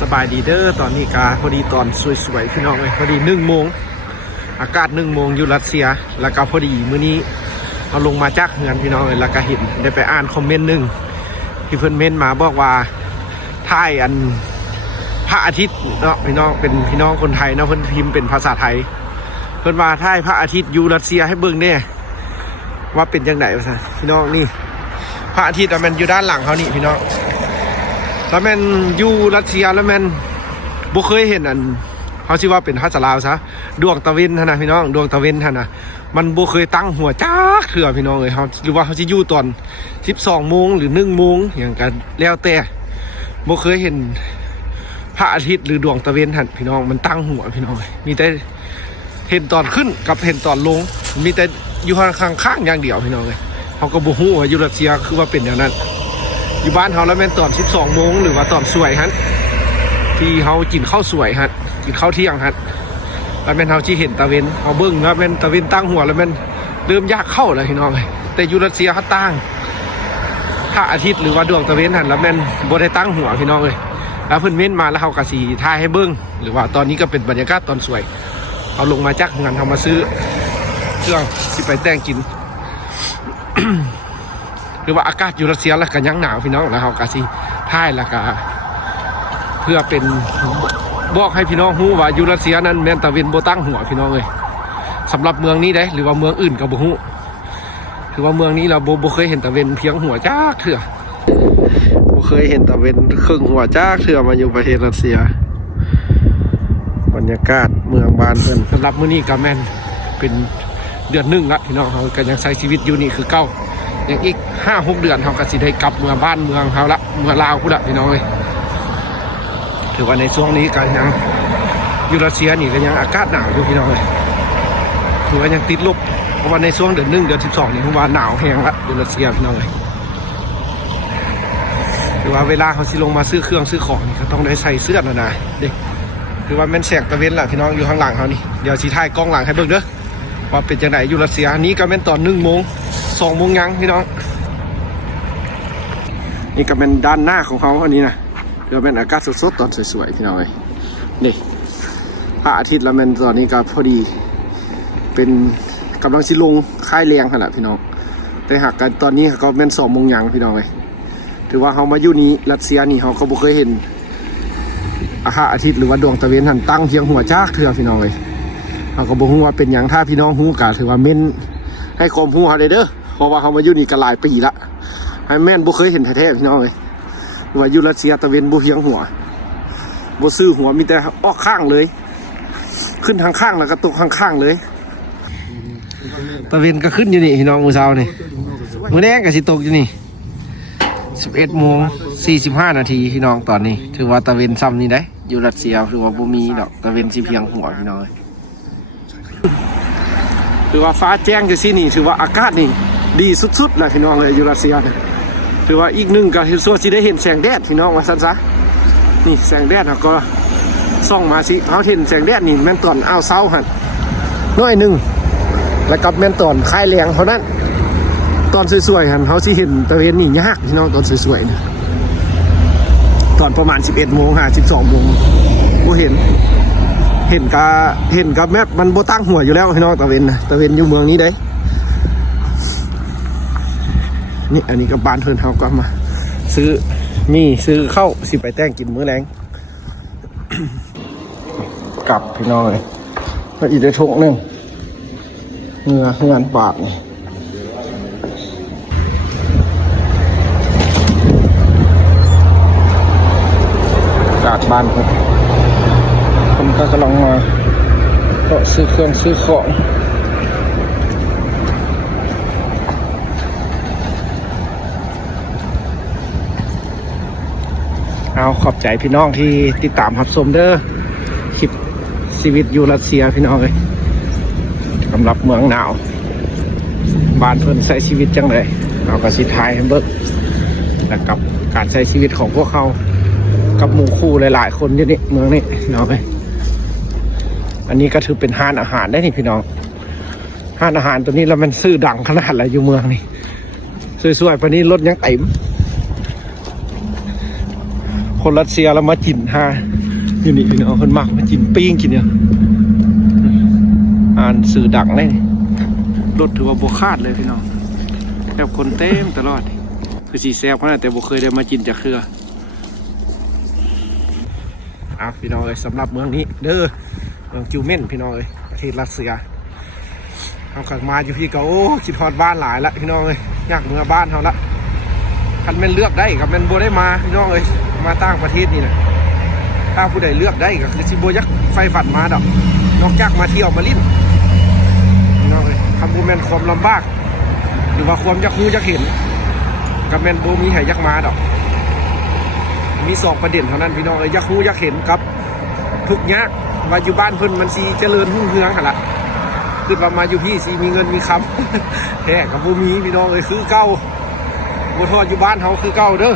สบายดีเด้อตอนนี้กาพอดีตอนสวยๆพี่น้องเลยพอดี1 โมงอากาศ1 โมงอยู่รัสเซียแล้วก็พอดีมื้อนี้เอาลงมาจากเฮือนพี่น้องเลยแล้วก็เห็นได้ไปอ่านคอมเมนต์หนึ่งที่เพิ่นเมนต์มาบอกว่าถ่ายอันพระอาทิตย์เนาะพี่น้องเป็นพี่น้องคนไทยเนาะเพิ่นพิมพ์เป็นภาษาไทยเพิ่นว่าถ่ายพระอาทิตย์อยู่รัสเซียให้เบิ่งเนี่ยว่าเป็นจังได๋ว่าซั่นพี่น้องนี่พระอาทิตย์มันอยู่ด้านหลังเขานี่พี่น้องแล้วแม่นอยู่รัสเซียแล้วแม่นบ่เคยเห็นอันเขาชื่อว่าเป็นภาษาลาวซะดวงตะเวนนะพี่น้องดวงตะเวนนะมันบ่เคยตั้งหัวจักเถื่อพี่น้องเลยเขาหรือว่าเขาสิอยู่ตอน12 โมงหรือ1 โมงอย่างกันแล้วแต่บ่เคยเห็นพระอาทิตย์หรือดวงตะเวนพี่น้องมันตั้งหัวพี่น้องมีแต่เห็นตอนขึ้นกับเห็นตอนลงมีแต่อยู่ข้างๆอย่างเดียวพี่น้องเลยเขาก็บ่ฮู้ว่าอยู่รัสเซียคือว่าเป็นอย่างนั้นอยู่บ้านเขาแล้วแม่นตอน12 โมงหรือว่าตอนสวยที่เขากินข้าวสวยกินข้าวเที่ยงแล้วแม่นเขาที่เห็นตะเวนเขาเบิ้งแล้วแม่นตะเวนตั้งหัวแล้วแม่นเริ่มยากเข้าเลยพี่น้องเลยแต่อยู่รัสเซียเขาตั้งพระอาทิตย์หรือว่าดวงตะเวนแล้วแม่นบ่ได้ตั้งหัวพี่น้องเลยแล้วเพิ่นเม้นมาแล้วเขากระสีถ่ายให้เบิ้งหรือว่าตอนนี้ก็เป็นบรรยากาศตอนสวยเอาลงมาจากงานเขามาซื้อเครื่องที่ไปแต่งกิน หรือว่าอากาศอยู่รัสเซียแล้วก็ยังหนาวพี่น้องแล้วเขากระสีถ่ายแล้วก็เพื่อเป็นบอกให้พี่น้องฮู้ว่าอยู่รัสเซียนั้นแม่นตะเวนบ่ตั้งหัวพี่น้องเลยสำหรับเมืองนี้ได้หรือว่าเมืองอื่นก็บ่ฮู้คือว่าเมืองนี้เราบ่เคยเห็นตะเวนเพียงหัวจักเถื่อบ่เคยเห็นตะเวนครึ่งหัวจักเถื่อมาอยู่ประเทศรัสเซียบรรยากาศเมืองบ้านเพิ่นสำหรับมื้อนี้ก็แม่นเป็นเดือน1ละพี่น้องเขาก็ยังใช้ชีวิตอยู่นี่คือเก่ายังอีก 5-6 เดือนเขาก็สิได้กลับเมืองบ้านเมืองเขาละเมืองลาวพุ่นละพี่น้องเอ้ยถือว่าในช่วงนี้ก็ยังอยู่รัสเซียนี่ก็ยังอากาศหนาวอยู่พี่น้องเลยถือว่ายังติดลบเพราะว่าในช่วงเดือน1 เดือน 12นี่ผมว่าหนาวแห้งละอยู่รัสเซียพี่น้องเลยถือว่าเวลาเขาสิลงมาซื้อเครื่องซื้อของนี่ก็ต้องได้ใส่เสื้อนะเด็กถือว่าแม่นแสงตะเวนละพี่น้องอยู่ข้างหลังเขานี่เดี๋ยวสิถ่ายกล้องหลังให้เบิ่งเด้อว่าเป็นจังไดอยู่รัสเซียนี้ก็แม่นตอน1 โมง 2 โมงยังพี่น้องนี่ก็เป็นด้านหน้าของเขาอันนี้นะเดี๋ยวเป็นอากาศสดๆตอนสวยๆพี่น้องเลยนี่พระอาทิตย์แล้วมันตอนนี้ก็พอดีเป็นกำลังสิลงค่ายแรงขนาดพี่น้องแต่หากกันตอนนี้ก็เป็น2 โมงยังพี่น้องเลยถือว่าเขามาอยู่นี้รัสเซียนี่เขาบ่เคยเห็นพระอาทิตย์หรือว่าดวงตะเวนตั้งเพียงหัวจักเถื่อพี่น้องเลยเขาก็บ่ฮู้ว่าเป็นอย่างถ้าพี่น้องฮู้ก็ถือว่าเม่นให้ความรู้เขาเด้อเพราะว่าเขามาอยู่นี่ก็หลายปีละให้แม่นบ่เคยเห็นแท้ๆพี่น้องเลยว่าอยู่รัสเซียตะเวนบ่เพียงหัวบ่ซื้อหัวมีแต่ออกข้างเลยขึ้นทางข้างแล้วก็ตกข้างๆเลยตะเวนก็ขึ้นอยู่นี่พี่น้องมื้อเช้านี่มื้อแดงก็สิตกอยู่นี่11:45 นาทีพี่น้องตอนนี้ถือว่าตะเวนซ้ำนี่ได้อยู่รัสเซียถือว่าบ่มีดอกตะเวนสิเพียงหัวพี่น้องถือว่าฟ้าแจ้งจังซี่นี่ถือว่าอากาศนี่ดีสุดๆนะพี่น้องเลยอยู่รัสเซียถือว่าอีกหนึ่งก็คือส่วนที่ได้เห็นแสงแดดพี่น้องว่าสั้นซะนี่แสงแดดเขาก็ส่องมาสิเขาเห็นแสงแดดนี่แม่นตอนอ้าวเช้าหันน้อยหนึ่งแล้วกับแม่นตอนค่ายแรงเท่านั้นตอนสวยๆหันเขาสิเห็นตะเวนนี่ยากพี่น้องตอนสวยๆเนี่ยตอนประมาณ11 โมง12 โมงก็เห็นกับแมพมันโบตั้งหัวอยู่แล้วพี่น้องตะเวนนะตะเวนอยู่เมืองนี้ได้นี่อันนี้กับบ้านเพื่อนเขาก็มาซื้อเข้าสิไปแต่งกินมื้อแรง กลับพี่น้องเลยก็อีกได้ทุกนึงเงินบาทนี่จากบ้านคนก็กำลังมาก็ซื้อเครื่องซื้อของเอาขอบใจพี่น้องที่ติดตามรับชมเด้อคลิปชีวิตอยู่รัสเซียพี่น้องเลยสำหรับเมืองหนาวบ้านเพิ่นใช้ชีวิตจังเลยเราก็สิทายให้เบิ่งแล้วกับการใช้ชีวิตของพวกเขากับหมู่คู่หลายๆคนอยู่นี่เมืองนี้พี่น้องเลยอันนี้ก็ถือเป็นห้านอาหารได้นี่พี่น้องห้านอาหารตัวนี้แล้วมันซื้อดังขนาดอะไรอยู่เมืองนี่สวยๆปานนี้รถยังเต็ม คนรัสเซียแล้วมากินฮะอยู่นี่พี่น้องคนมักมากินปิ้งกินเนี่ยอ่านสื่อดังเลยรถถือว่าบวคาดเลยพี่น้องแบบคนเต็มตลอดคือสีแซ่บขนาดแต่บ่เคยได้มากินจากเครือพี่น้องสำหรับเมืองนี้เด้อเมืองจิวเม่นพี่น้องประเทศรัสเซียเขาขับมาอยู่พี่ก็โอ้คิดฮอดบ้านหลายละพี่น้องอยากเมื่อบ้านเขาละคันแม่นเลือกได้กับแม่นบ่ได้มาพี่น้องมาต่างประเทศนี่นะถ้าผู้ใดเลือกได้ก็คือสิบ่ยักไฟฝันมาดอกนอกจากมาเที่ยวมาลิ้นพี่น้องคำพูดแม่นความลำบากหรือว่าความยักรู้ยักเห็นกับแม่นบ่มีให้ยักมาดอกมี2ประเด็นเท่านั้นพี่น้องยักรู้ยักเห็นกับทุกยากว่าอยู่บ้านเพิ่นมันสิเจริญรุ่งเรืองหั่นล่ะคือว่ามาอยู่พี่สิมีเงินมีคำแท้กับบ่มีพี่น้องคือเก่าบ่ทอดอยู่บ้านเฮาคือเก่าเด้อ